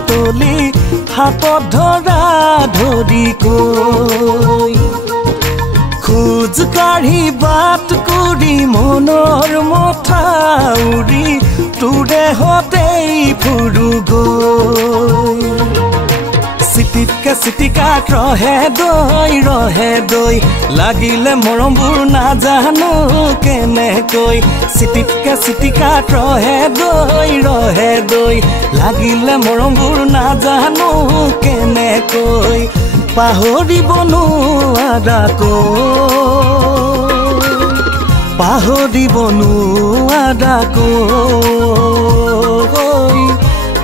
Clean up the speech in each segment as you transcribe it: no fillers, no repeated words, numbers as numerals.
বুটলি হাতত ধৰা ধৰি কৈ খোজ কাঢ়ি বাট কৰি মনৰ মথাউৰি তোৰে হতেই ফুৰু গৈ চিটিতকে চিটিকাত ৰহে দৈ লাগিলে মৰমবোৰ নাজানো কেনেকৈ চিটিতকে চিটিকাত ৰহে দৈ লাগিলে মৰমবোৰ নাজানো কেনেকৈ পাহৰিব নোৱাৰাকৈ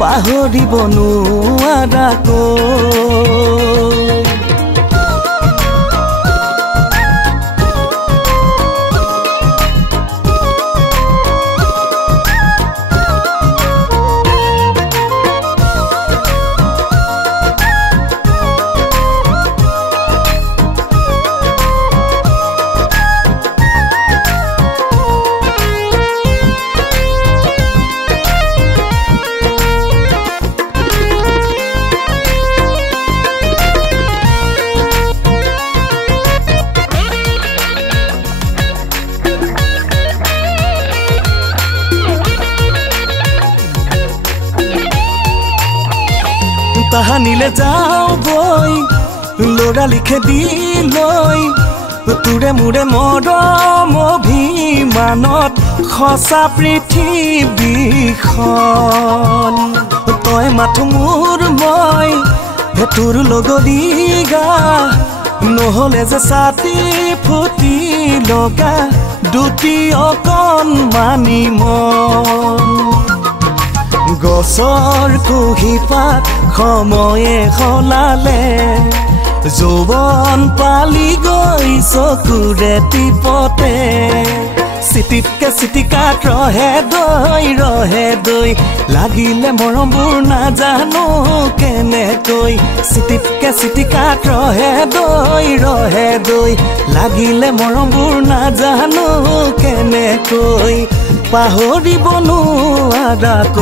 পাহৰিব নোৱাৰাকৈ তাহানিলে যাওঁ গৈ ল'ৰালি খেদি লৈ তোৰে মোৰে মৰম অভিমানত সঁচা পৃথিৱীখন তই মাথো মোৰ মই তোৰ লগলি গা নহ'লে যে ছাতি ফুটি লগা দুটি অকণমানি মন গছৰ কুঁহিপাত সময়ে সলালে যৌৱন পালি গৈ চকুৰে টিপতে চিটিতকে চিটিকাত ৰহে দৈ লাগিলে মৰমবোৰ নাজানো কেনেকৈ চিটিতকে চিটিকাত ৰহে দৈ লাগিলে মৰমবোৰ নাজানো কেনেকৈ পাহৰিব নোৱাৰাকৈ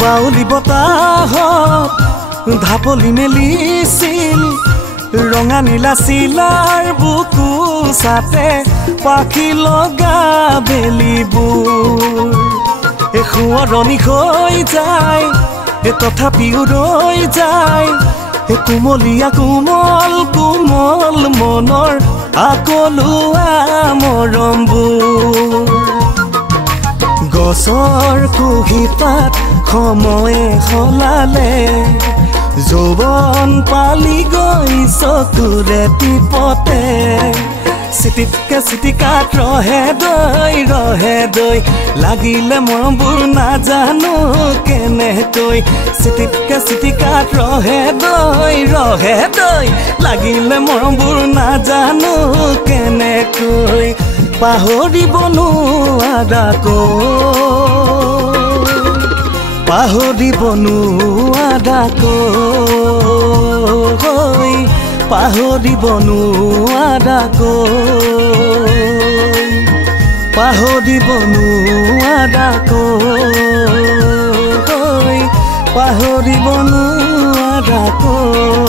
বাউলি বতাহত ঢাপলি মেলিছিল ৰঙা নীলা চিলাৰ বুকু চাতে পাখি লগা বেলিবোৰ সোঁৱৰণি হৈ যায় তথাপিও ৰৈ যায় কুমলীয়া কোমল কোমল মনৰ আকলুৱা মৰমবোৰ গছৰ কুঁহিপাত সময়ে সলালে যৌৱন পালি গৈ চকুৰে টিপতে চিটিতকে চিটিকাত ৰহে দৈ লাগিলে মৰমবোৰ নাজানো কেনেকৈ চিটিতকে চিটিকাত ৰহে দৈ লাগিলে মৰমবোৰ নাজানো কেনেকৈ পাহৰিব নোৱাৰাকৈ পাহৰিব নোৱাৰাকৈ